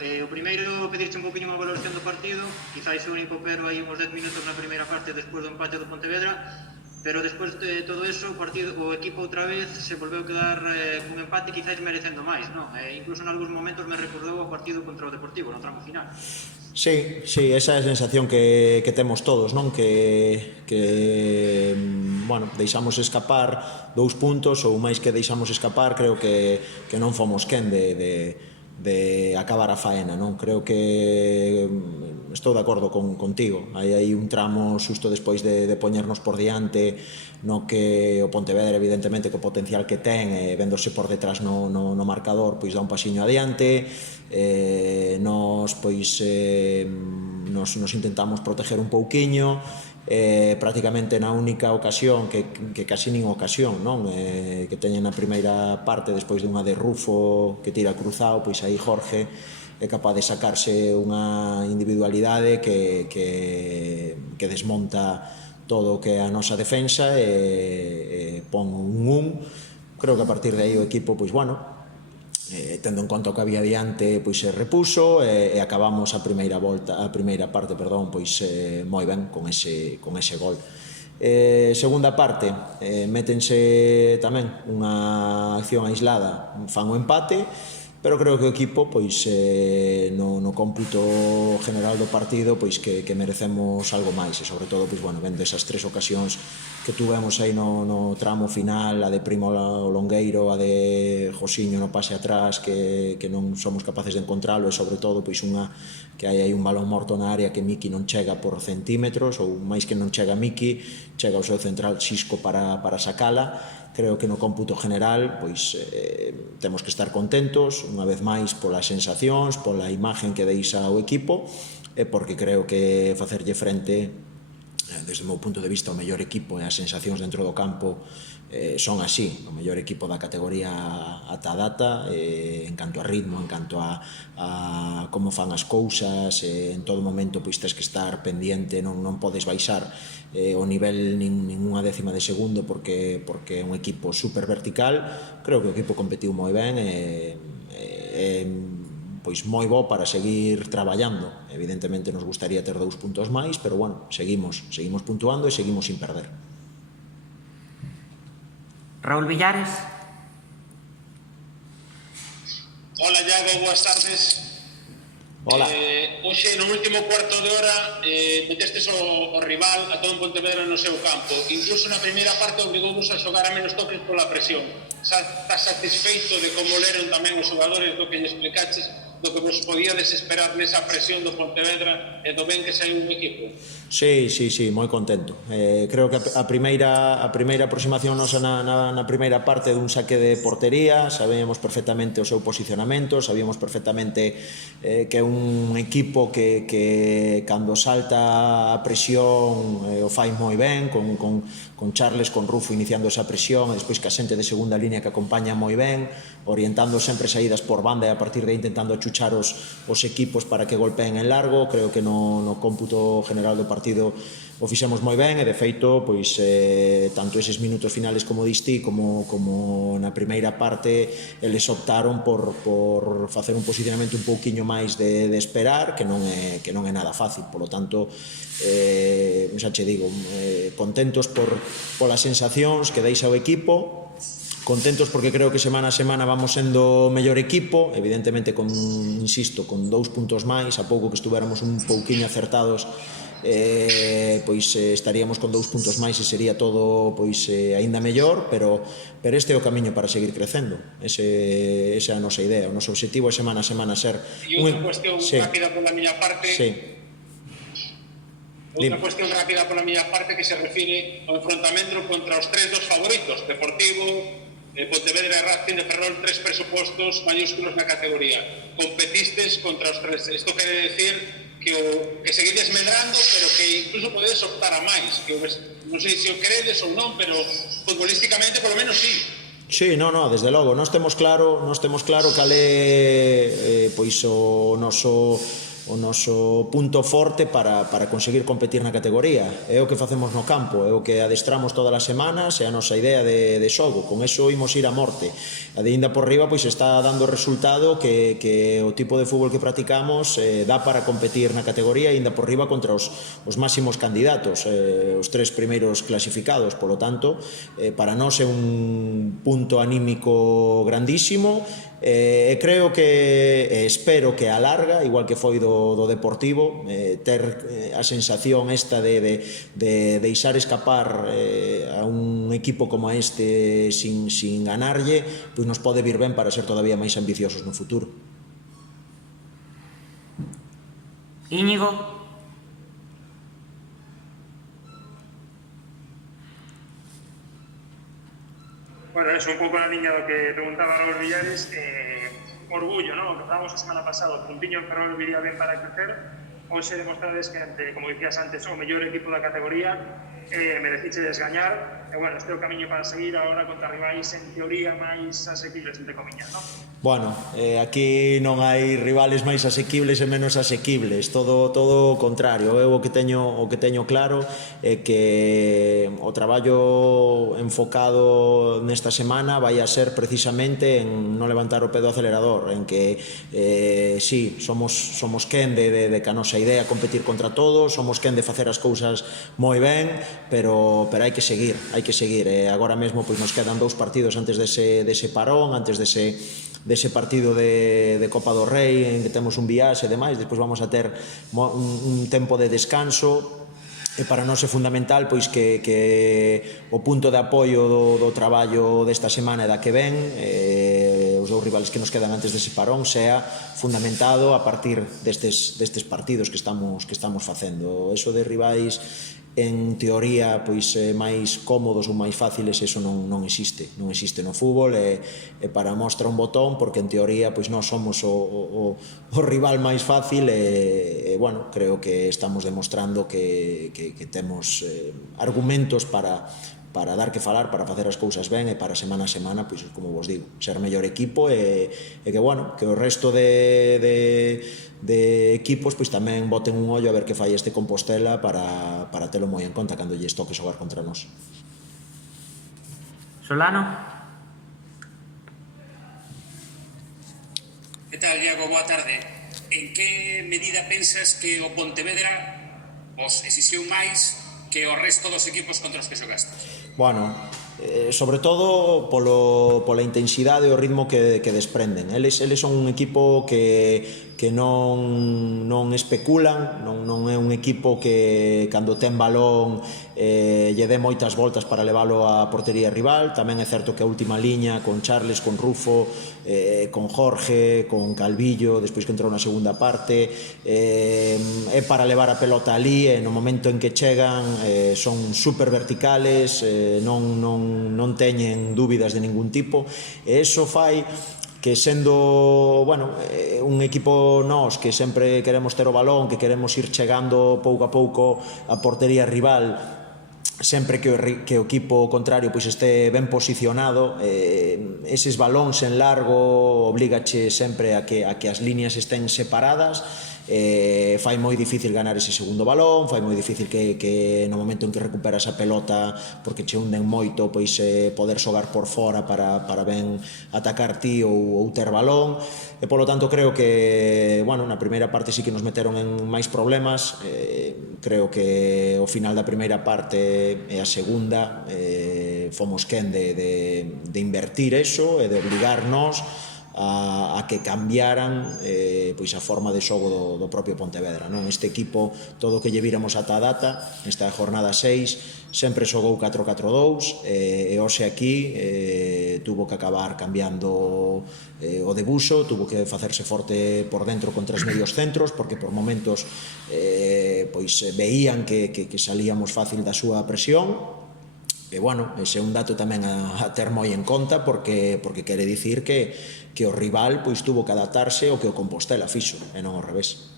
O primeiro, pedirche un poquinho unha valoración do partido, quizáis o único pero hai uns 10 minutos na primeira parte despois do empate do Pontevedra, pero despois de todo eso, o equipo outra vez se volveu quedar cun empate quizáis merecendo máis, non? Incluso en algúns momentos me recordou o partido contra o Deportivo no tramo final. Sí, esa é a sensación que temos todos, non? Que bueno, deixamos escapar 2 puntos, ou máis que deixamos escapar, creo que non fomos quen de acabar a faena, non? Creo que estou de acordo contigo. Hai un tramo xusto despois de poñernos por diante, no que o Pontevedra, evidentemente, co potencial que ten, véndose por detrás no marcador, pois dá un pasiño adiante. Nos intentamos proteger un pouquiño, prácticamente na única ocasión que casi nin ocasión, non? Que teñen na primeira parte, despois dunha de Rufo que tira cruzado, pois aí Jorge é capaz de sacarse unha individualidade que desmonta todo o que é a nosa defensa e pon un 1. Creo que a partir de aí o equipo, pois bueno, tendo en conta o que había diante, pois se repuso e acabamos a primeira parte, pois moi ben con ese gol. Segunda parte, métense tamén unha acción aislada, fan o empate, pero creo que o equipo, pois no cómputo general do partido, pois que merecemos algo máis, e sobre todo, pois bueno, vendo esas 3 ocasións que tuvemos aí no tramo final, a de Primo Longueiro, a de Josiño no pase atrás, que non somos capaces de encontralo, e sobre todo, pois unha que hai aí un balón morto na área que Miki non chega por centímetros, ou máis que non chega Miki, chega o seu central Xisco para sacala. Creo que no cómputo general, pois temos que estar contentos, unha vez máis, polas sensacións, pola imagen que deixa o equipo, e porque creo que facerlle frente, desde o meu punto de vista, o mellor equipo e as sensacións dentro do campo son así, o mellor equipo da categoría ata a data, en canto a ritmo, en canto a como fan as cousas, en todo momento pois tes que estar pendiente, non podes baixar o nivel ninguna décima de segundo porque é un equipo super vertical. Creo que o equipo competiu moi ben pois moi bo para seguir traballando. Evidentemente nos gustaría ter 2 puntos máis, pero bueno, seguimos puntuando e seguimos sin perder. Raúl Villares. Hola, Iago, boas tardes. Hola. Hoxe, no último cuarto de hora, metestes o rival a todo un Pontevedra no seu campo. Incluso na primeira parte obrigou-vos a xogar a menos toques pola presión. Estás satisfeito de como leron tamén os xogadores do que lle explicaches, do que vos podíades esperar nesa presión do Pontevedra e do ben que saiu un equipo? Sí, moi contento. Creo que a primeira aproximación nosa na primeira parte dun saque de portería, sabíamos perfectamente o seu posicionamento, sabíamos perfectamente que é un equipo que cando salta a presión o fai moi ben, con Charles, con Rufo iniciando esa presión, e despois que a xente de segunda línea que acompaña moi ben, orientando sempre saídas por banda e a partir de aí intentando achuchar os equipos para que golpeen en largo. Creo que no cómputo general do partido o fixemos moi ben, e de feito pois tanto eses minutos finales como diste como na primeira parte eles optaron por facer un posicionamento un pouquiño máis de esperar, que non é nada fácil. Polo tanto, xa che digo, contentos polas sensacións que deixa o equipo, contentos porque creo que semana a semana vamos sendo o mellor equipo, evidentemente con 2 puntos máis, a pouco que estuéramos un pouquiño acertados, pois estaríamos con 2 puntos máis e sería todo pois aínda mellor, pero este é o camiño para seguir crecendo. Esa é a nosa idea, o noso objetivo é semana a semana ser... E outra cuestión rápida pola miña parte... Outra cuestión rápida pola miña parte que se refire ao enfrontamento contra os 3 dos favoritos, Deportivo, Pontevedra e Racing de Ferrol, 3 presupostos mayúsculos na categoría. Competistes contra os 3. Isto quere decir que seguides medrando, pero que incluso podedes optar a máis. Non sei se o queredes ou non, pero futbolísticamente, polo menos, sí. Sí, desde logo, nós temos claro cal é pois o noso punto forte para conseguir competir na categoría. É o que facemos no campo, é o que adestramos todas as semanas, é a nosa idea de xogo, con eso imos ir a morte. A de inda por riba pois está dando resultado que o tipo de fútbol que practicamos dá para competir na categoría e inda por riba contra os máximos candidatos, os 3 primeiros clasificados. Polo tanto, para nós é un punto anímico grandísimo, e creo que espero que a larga, igual que foi do Deportivo, ter a sensación esta de deixar escapar a un equipo como este sin ganarlle, pois nos pode vir ben para ser todavía máis ambiciosos no futuro. Íñigo. Bueno, eso un pouco na liña do que preguntaba Raúl Villares, orgullo, ¿no? O que falamos a semana pasada, o puntiño en Ferrol viría ben para crecer, hoxe demostrades que ante, como dicías antes, o mellor equipo da categoría, mereciches gañar, e bueno, este é o camiño para seguir agora contra rivais en teoría máis asequibles, entre comillas, ¿no? Bueno, aquí non hai rivales máis asequibles e menos asequibles, todo o contrario. Eu o que teño claro é que o traballo enfocado nesta semana vai a ser precisamente en non levantar o pé do acelerador, en que sí, somos quen de que a nosa idea competir contra todos, somos quen de facer as cousas moi ben, pero hai que seguir, agora mesmo pois nos quedan 2 partidos antes dese parón, antes dese partido de Copa do Rei en que temos un viaxe e demais, despois vamos a ter un tempo de descanso, e para nós é fundamental pois que o punto de apoio do traballo desta semana e da que ven, os 2 rivales que nos quedan antes dese parón, sea fundamentado a partir destes partidos que estamos facendo. Eso de rivais en teoría pois máis cómodos ou máis fáciles, eso non existe no fútbol, e para mostra un botón, porque en teoría pois nós somos o rival máis fácil, e bueno, creo que estamos demostrando que temos argumentos para dar que falar, para facer as cousas ben, e para semana a semana, pois como vos digo, ser mellor equipo, e que bueno, que o resto de equipos pois tamén boten un ollo a ver que fai este Compostela para telo moi en conta cando lles toque xogar contra nós. Solano. Que tal, Diego? Boa tarde. En que medida pensas que o Pontevedra vos exixiu máis que o resto dos equipos contra os que xogastes? Bueno, sobre todo pola intensidade e o ritmo que desprenden. Eles son un equipo que non especulan, non é un equipo que cando ten balón lle dé moitas voltas para leválo á portería rival. Tamén é certo que a última liña con Charles, con Rufo, con Jorge, con Calvillo, despois que entrou na segunda parte, é para levar a pelota ali, e no momento en que chegan son super verticales, non teñen dúbidas de ningún tipo, e iso fai que sendo, bueno, un equipo nós que sempre queremos ter o balón, que queremos ir chegando pouco a pouco a portería rival, sempre que o equipo contrario pois este ben posicionado, eses balóns en largo obligache sempre a que as líneas estén separadas, fai moi difícil ganar ese segundo balón, fai moi difícil que no momento en que recuperas a pelota porque che hunden moito, pois poder xogar por fora para ben atacar ti ou ter balón, e polo tanto creo que, bueno, na primeira parte sí que nos meteron en máis problemas, creo que o final da primeira parte e a segunda fomos quen de invertir eso e de obligarnos a que cambiaran pois a forma de xogo do propio Pontevedra, non? Este equipo, todo o que lle víramos ata a data, nesta jornada 6, sempre xogou 4-4-2, e hoxe aquí tuvo que acabar cambiando o debuxo, tuvo que facerse forte por dentro contra os medios centros, porque por momentos pois veían que salíamos fácil da súa presión. E, bueno, ese é un dato tamén a ter moi en conta, porque quere dicir que o rival pois tuvo que adaptarse ao que o Compostela fixo, e non ao revés.